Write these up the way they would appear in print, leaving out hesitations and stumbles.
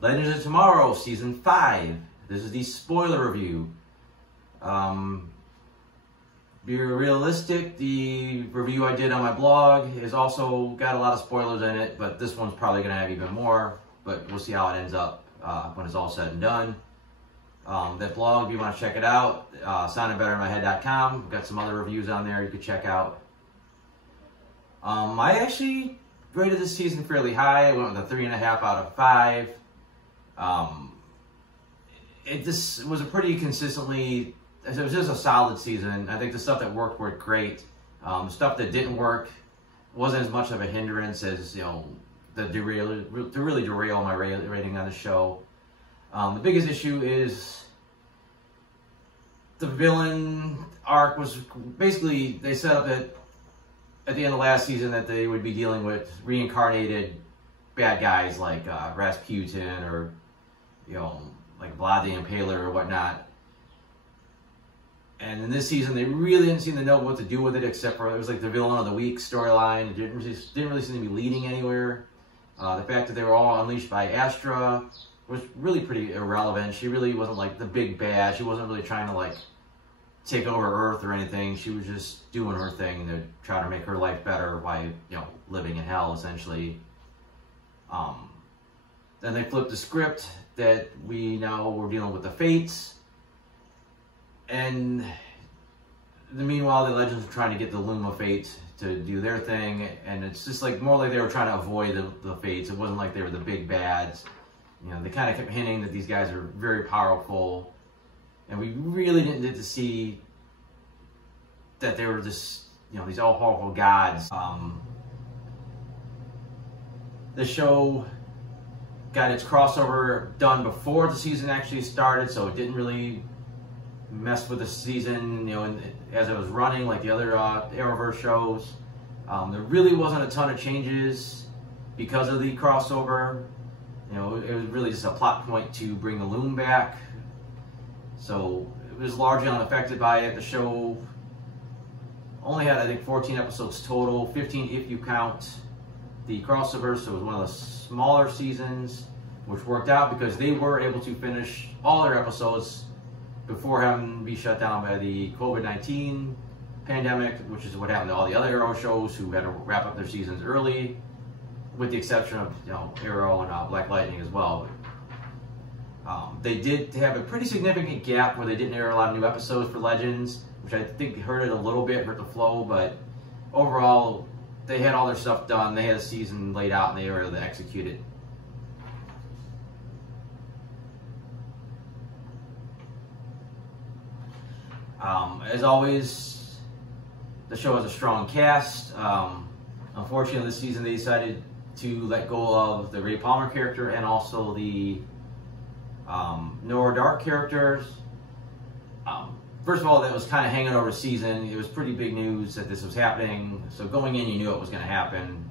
Legends of Tomorrow, Season 5. This is the spoiler review. Be realistic, the review I did on my blog has also got a lot of spoilers in it, but this one's probably going to have even more, but we'll see how it ends up when it's all said and done. That blog, if you want to check it out, soundedbetterinmyhead.com. We've got some other reviews on there you could check out. I actually rated this season fairly high. I went with a 3.5 out of 5. This was a pretty consistently, it was just a solid season. I think the stuff that worked great. The stuff that didn't work wasn't as much of a hindrance as, you know, to really derail my rating on the show. The biggest issue is the villain arc was basically, they set up that at the end of last season that they would be dealing with reincarnated bad guys like Rasputin or, you know, like Vlad the Impaler or whatnot. And in this season, they really didn't seem to know what to do with it, except for it was like the villain of the week storyline. It didn't really seem to be leading anywhere. The fact that they were all unleashed by Astra was really pretty irrelevant. She really wasn't like the big bad. She wasn't really trying to like take over Earth or anything. She was just doing her thing to try to make her life better by, you know, living in hell essentially. Then they flipped the script that we now were dealing with the Fates. And meanwhile, the Legends are trying to get the Luma Fates to do their thing. And it's just like more like they were trying to avoid the Fates. It wasn't like they were the big bads. You know, they kind of kept hinting that these guys are very powerful. And we really didn't get to see that they were just, you know, these all-powerful gods. The show got its crossover done before the season actually started, so it didn't really mess with the season, you know, as it was running like the other Arrowverse shows. There really wasn't a ton of changes because of the crossover. You know, it was really just a plot point to bring the Loom back. So it was largely unaffected by it. The show only had, I think, 14 episodes total, 15 if you count the crossover, so it was one of the smaller seasons, which worked out because they were able to finish all their episodes before having to be shut down by the COVID-19 pandemic, which is what happened to all the other Arrow shows who had to wrap up their seasons early, with the exception of, you know, Arrow and Black Lightning as well. They did have a pretty significant gap where they didn't air a lot of new episodes for Legends, which I think hurt it a little bit, hurt the flow, but overall, they had all their stuff done. They had a season laid out and they were able to execute it. As always, the show has a strong cast. Unfortunately, this season they decided to let go of the Ray Palmer character and also the Nora Dark characters. First of all, that was kind of hanging over the season. It was pretty big news that this was happening. So going in, you knew it was going to happen.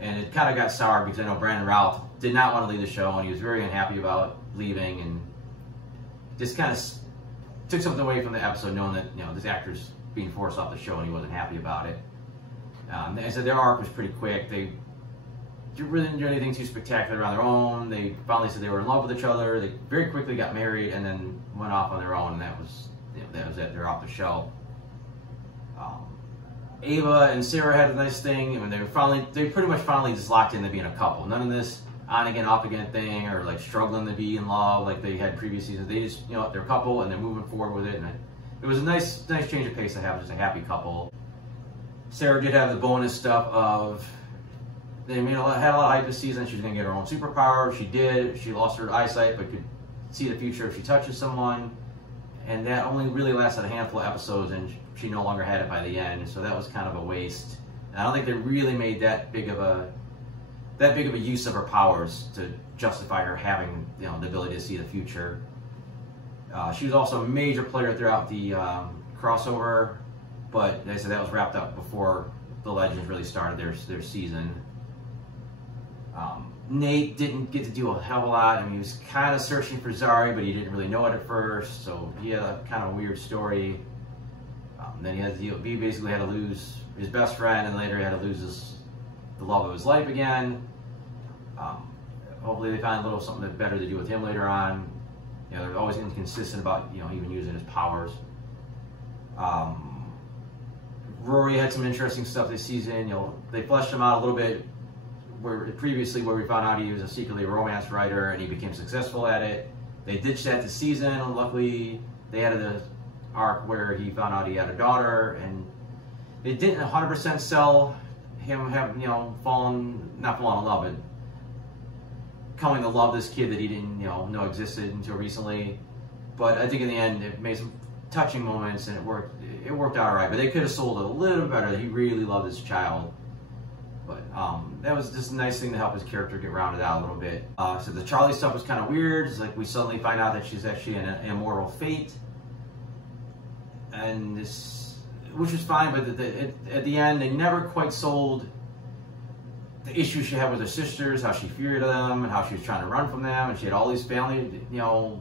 And it kind of got sour because I know Brandon Routh did not want to leave the show and he was very unhappy about leaving and just kind of took something away from the episode knowing that, you know, this actor's being forced off the show and he wasn't happy about it. They said their arc was pretty quick. They really didn't do anything too spectacular on their own. They finally said they were in love with each other. They very quickly got married and then went off on their own, and that was it. They're off the show. Ava and Sarah had a nice thing. I mean, they pretty much finally just locked into being a couple. None of this on again, off again thing, or like struggling to be in love like they had previous seasons. They just, you know, they're a couple and they're moving forward with it, and it was a nice change of pace to have just a happy couple. Sarah did have the bonus stuff of they had a lot of hype this season. She was gonna get her own superpower. She did. She lost her eyesight, but could see the future if she touches someone. And that only really lasted a handful of episodes, and she no longer had it by the end. So that was kind of a waste. And I don't think they really made that big of a use of her powers to justify her having, you know, the ability to see the future. She was also a major player throughout the crossover, but they said that was wrapped up before the Legends really started their season. Nate didn't get to do a hell of a lot. I mean, he was kind of searching for Zari, but he didn't really know it at first, so he had a kind of a weird story. Then he basically had to lose his best friend, and later he had to lose the love of his life again. hopefully they find a little something better to do with him later on. You know, they're always inconsistent about, you know, even using his powers. Rory had some interesting stuff this season. You know, they fleshed him out a little bit where we found out he was secretly a romance writer and he became successful at it. They ditched that this season, and luckily they added an arc where he found out he had a daughter, and it didn't 100% sell him having, you know, not falling in love, but coming to love this kid that he didn't, you know existed until recently. But I think in the end it made some touching moments, and it worked out alright. But they could have sold it a little better that he really loved his child. But that was just a nice thing to help his character get rounded out a little bit. So the Charlie stuff was kind of weird. It's like we suddenly find out that she's actually an immortal fate, and which is fine. But at the end, they never quite sold the issues she had with her sisters, how she feared them, and how she was trying to run from them, and she had all these family, you know,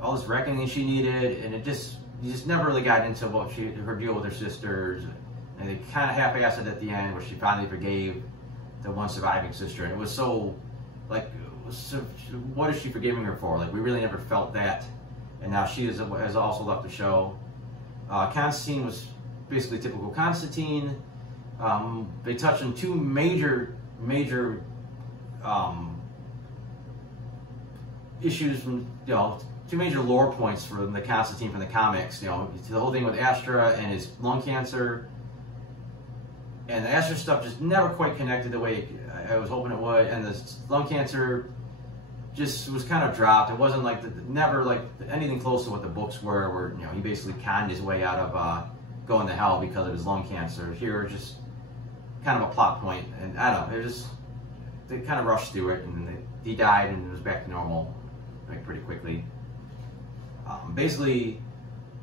all this reckoning she needed, and you just never really got into her deal with her sisters. And they kind of half-assed it at the end, where she finally forgave the one surviving sister. And it was so, like, what is she forgiving her for? Like, we really never felt that. And now she has also left the show. Constantine was basically typical Constantine. They touched on two major issues from, you know, two major lore points from the Constantine from the comics. You know, the whole thing with Astra and his lung cancer. And the Astra stuff just never quite connected the way I was hoping it would, and the lung cancer just was kind of dropped. It wasn't like never like anything close to what the books were, where, you know, he basically conned his way out of going to hell because of his lung cancer. Here, just kind of a plot point, and I don't know. They kind of rushed through it, and he died, and it was back to normal, like, pretty quickly. Basically,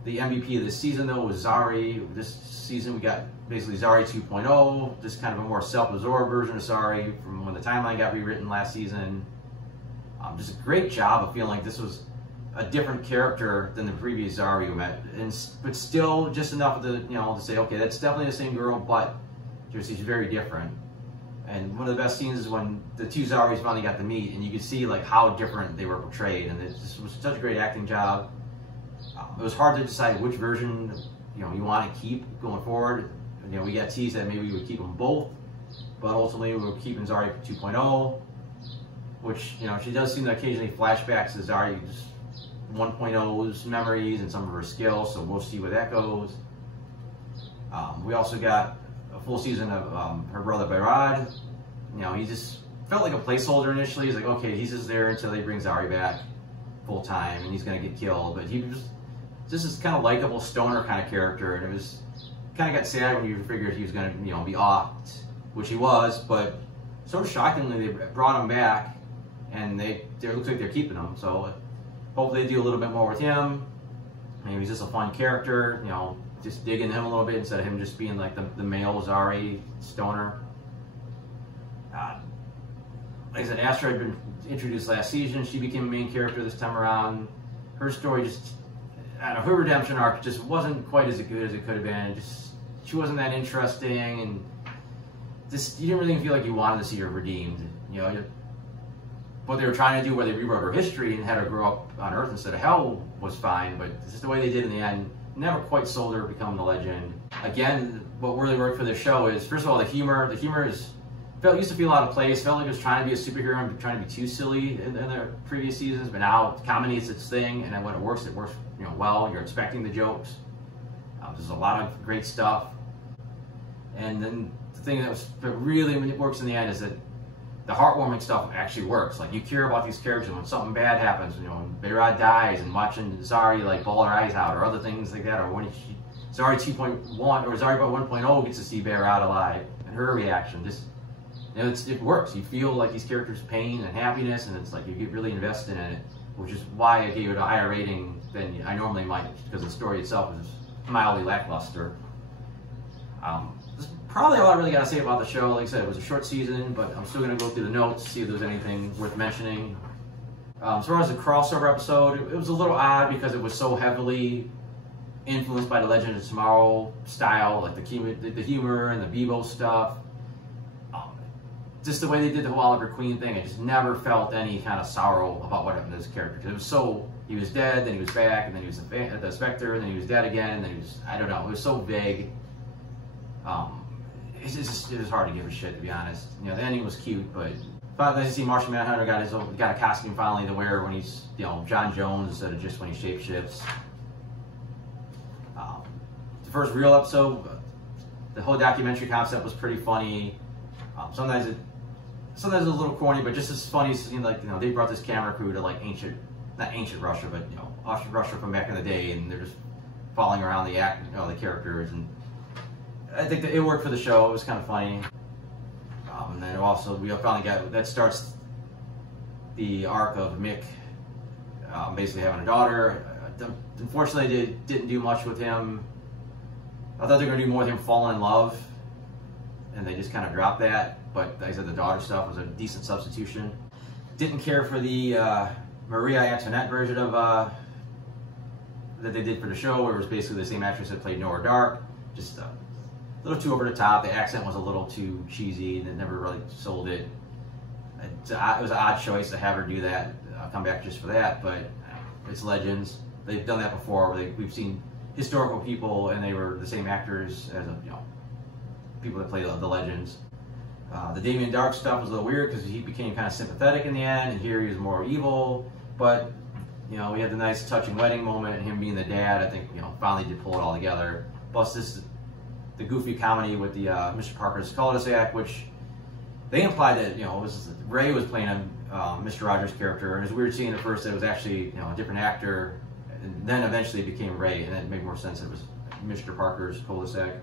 the MVP of this season, though, was Zari. This season, we got basically Zari 2.0, just kind of a more self-absorbed version of Zari from when the timeline got rewritten last season. Just a great job of feeling like this was a different character than the previous Zari we met, but still just enough to, you know, to say, okay, that's definitely the same girl, but she's very different. And one of the best scenes is when the two Zaris finally got to meet, and you could see like how different they were portrayed, and it just was such a great acting job. It was hard to decide which version, you know, you want to keep going forward. You know, we got teased that maybe we would keep them both, but ultimately we were keeping Zari 2.0, which, you know, she does seem to occasionally flashbacks to Zari just 1.0's memories and some of her skills, so we'll see where that goes. We also got a full season of her brother Behrad. You know, he just felt like a placeholder initially. He's like, okay, he's just there until they bring Zari back full time, and he's gonna get killed. But he was just this kind of likable stoner kind of character, and it was kind of got sad when you figured he was gonna, you know, be offed, which he was. But sort of shockingly, they brought him back, and it looks like they're keeping him. So hopefully they do a little bit more with him. Maybe he's just a fun character, you know, just digging him a little bit instead of him just being like the male Zari stoner. Like I said, Astra had been introduced last season. She became a main character this time around. Her story just, I don't know, her redemption arc just wasn't quite as good as it could have been. Just, she wasn't that interesting, and just, you didn't really feel like you wanted to see her redeemed. You know, what they were trying to do, where they rewrote her history and had her grow up on Earth instead of Hell, was fine, but just the way they did in the end never quite sold her becoming the legend. Again, what really worked for this show is, first of all, the humor. The humor used to feel out of place. Felt like it was trying to be a superhero and trying to be too silly in the previous seasons, but now comedy is its thing, and then when it works, you know, well. You're expecting the jokes. There's a lot of great stuff, and then the thing that really works in the end is that the heartwarming stuff actually works. Like, you care about these characters when something bad happens, you know, when Behrad dies, and watching Zari like bawl her eyes out, or other things like that, or when Zari 2.1 or Zari 1.0 gets to see Behrad alive, and her reaction, just, you know, it works. You feel like these characters' pain and happiness, and it's like you get really invested in it, which is why I gave it a higher rating than I normally might, because the story itself is mildly lackluster. That's probably all I really got to say about the show. Like I said, it was a short season, but I'm still going to go through the notes, see if there's anything worth mentioning. As far as the crossover episode, it was a little odd because it was so heavily influenced by the Legend of Tomorrow style, like the humor and the Bebo stuff. just the way they did the whole Oliver Queen thing, I just never felt any kind of sorrow about what happened to this character. Because it was so, he was dead, then he was back, and then he was the Spectre, and then he was dead again, and then he was, I don't know, it was so vague. It was hard to give a shit, to be honest. You know, the ending was cute, but nice to see Martian Manhunter got a costume finally to wear when he's, you know, John Jones instead of just when he shapeshifts. The first real episode, the whole documentary concept was pretty funny. Sometimes it's a little corny, but just as funny as, you know, they brought this camera crew to like not ancient Russia, but, you know, Russia from back in the day, and they're just following around the the characters, and I think that it worked for the show. It was kind of funny. And then also we finally that starts the arc of Mick basically having a daughter. Unfortunately, they didn't do much with him. I thought they were going to do more with him falling in love, and they just kind of dropped that. But like I said, the daughter stuff was a decent substitution. Didn't care for the Maria Antoinette version of that they did for the show, where it was basically the same actress that played Nora Dark. Just a little too over the top. The accent was a little too cheesy, and it never really sold it. It was an odd choice to have her do that. I'll come back just for that, but it's Legends. They've done that before. We've seen historical people, and they were the same actors as people that play the Legends. The Damien Dark stuff was a little weird because he became kind of sympathetic in the end, and here he was more evil. But you know, we had the nice touching wedding moment, and him being the dad, I think, you know, finally did pull it all together. Plus the goofy comedy with the Mr. Parker's cul-de-sac, which they implied that, you know, Ray was playing Mr. Rogers' character, and it was weird seeing at first that it was actually, you know, a different actor, and then eventually it became Ray, and it made more sense that it was Mr. Parker's cul-de-sac.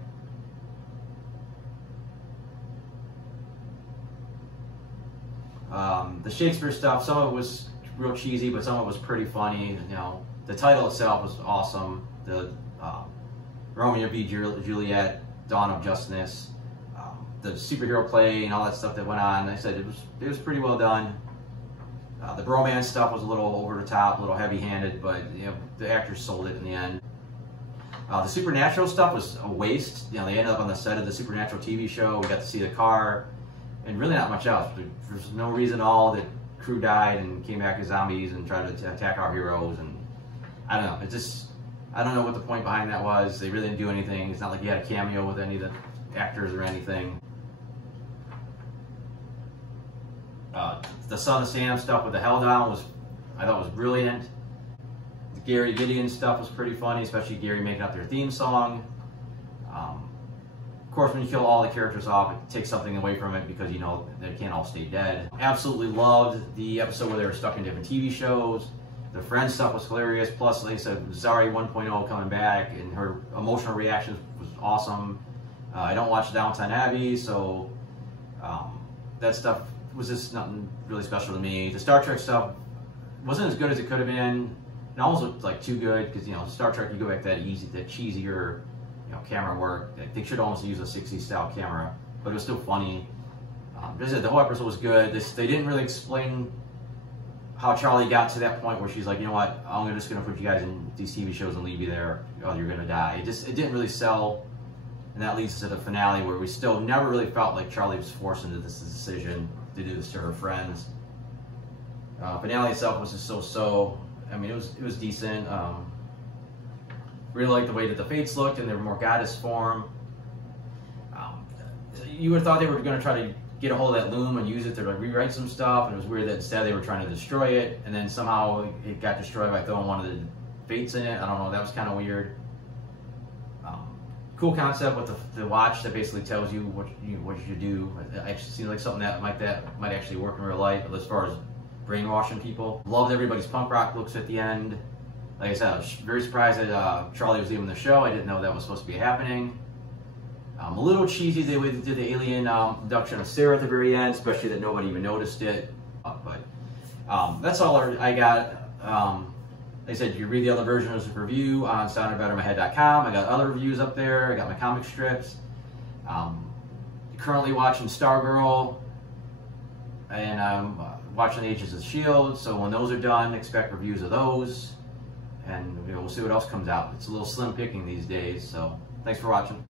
The Shakespeare stuff, some of it was real cheesy, but some of it was pretty funny. You know, the title itself was awesome. The Romeo v. Juliet, Dawn of Justness, the superhero play and all that stuff that went on. I said it was pretty well done. The bromance stuff was a little over the top, a little heavy-handed, but you know, the actors sold it in the end. The supernatural stuff was a waste. You know, they ended up on the set of the Supernatural TV show. We got to see the car, and really not much else. There's no reason at all that crew died and came back as zombies and tried to attack our heroes, and I don't know. I don't know what the point behind that was. They really didn't do anything. It's not like you had a cameo with any of the actors or anything. The Son of Sam stuff with the Helldown I thought was brilliant. The Gary Gideon stuff was pretty funny, especially Gary making up their theme song. Of course, when you kill all the characters off, it takes something away from it because, you know, they can't all stay dead. Absolutely loved the episode where they were stuck in different TV shows. The Friends stuff was hilarious. Plus, like I said, Zari 1.0 coming back, and her emotional reaction was awesome. I don't watch Downton Abbey, so that stuff was just nothing really special to me. The Star Trek stuff wasn't as good as it could have been. It almost looked like too good because, you know, Star Trek, you go back to that cheesier, you know, camera work. They should almost use a 60s style camera, but it was still funny. The whole episode was good. They didn't really explain how Charlie got to that point where she's like, you know what, I'm just going to put you guys in these TV shows and leave you there. Oh, you're going to die. It didn't really sell, and that leads to the finale where we still never really felt like Charlie was forced into this decision to do this to her friends. Finale itself was just so. I mean, it was decent. Really liked the way that the Fates looked in their more goddess form. You would have thought they were going to try to get a hold of that loom and use it to like rewrite some stuff, and it was weird that instead they were trying to destroy it, and then somehow it got destroyed by throwing one of the Fates in it. I don't know, that was kind of weird. Cool concept with the watch that basically tells you what you should do. It actually seems like something that might actually work in real life, as far as brainwashing people. Loved everybody's punk rock looks at the end. Like I said, I was very surprised that Charlie was leaving the show. I didn't know that was supposed to be happening. A little cheesy the way they did the alien abduction of Sarah at the very end, especially that nobody even noticed it. But that's all I got. Like I said, you read the other versions of the review on soundedbettermyhead.com. I got other reviews up there. I got my comic strips. Currently watching Stargirl, and I'm watching Agents of S.H.I.E.L.D. So when those are done, expect reviews of those. And we'll see what else comes out. It's a little slim picking these days. So thanks for watching.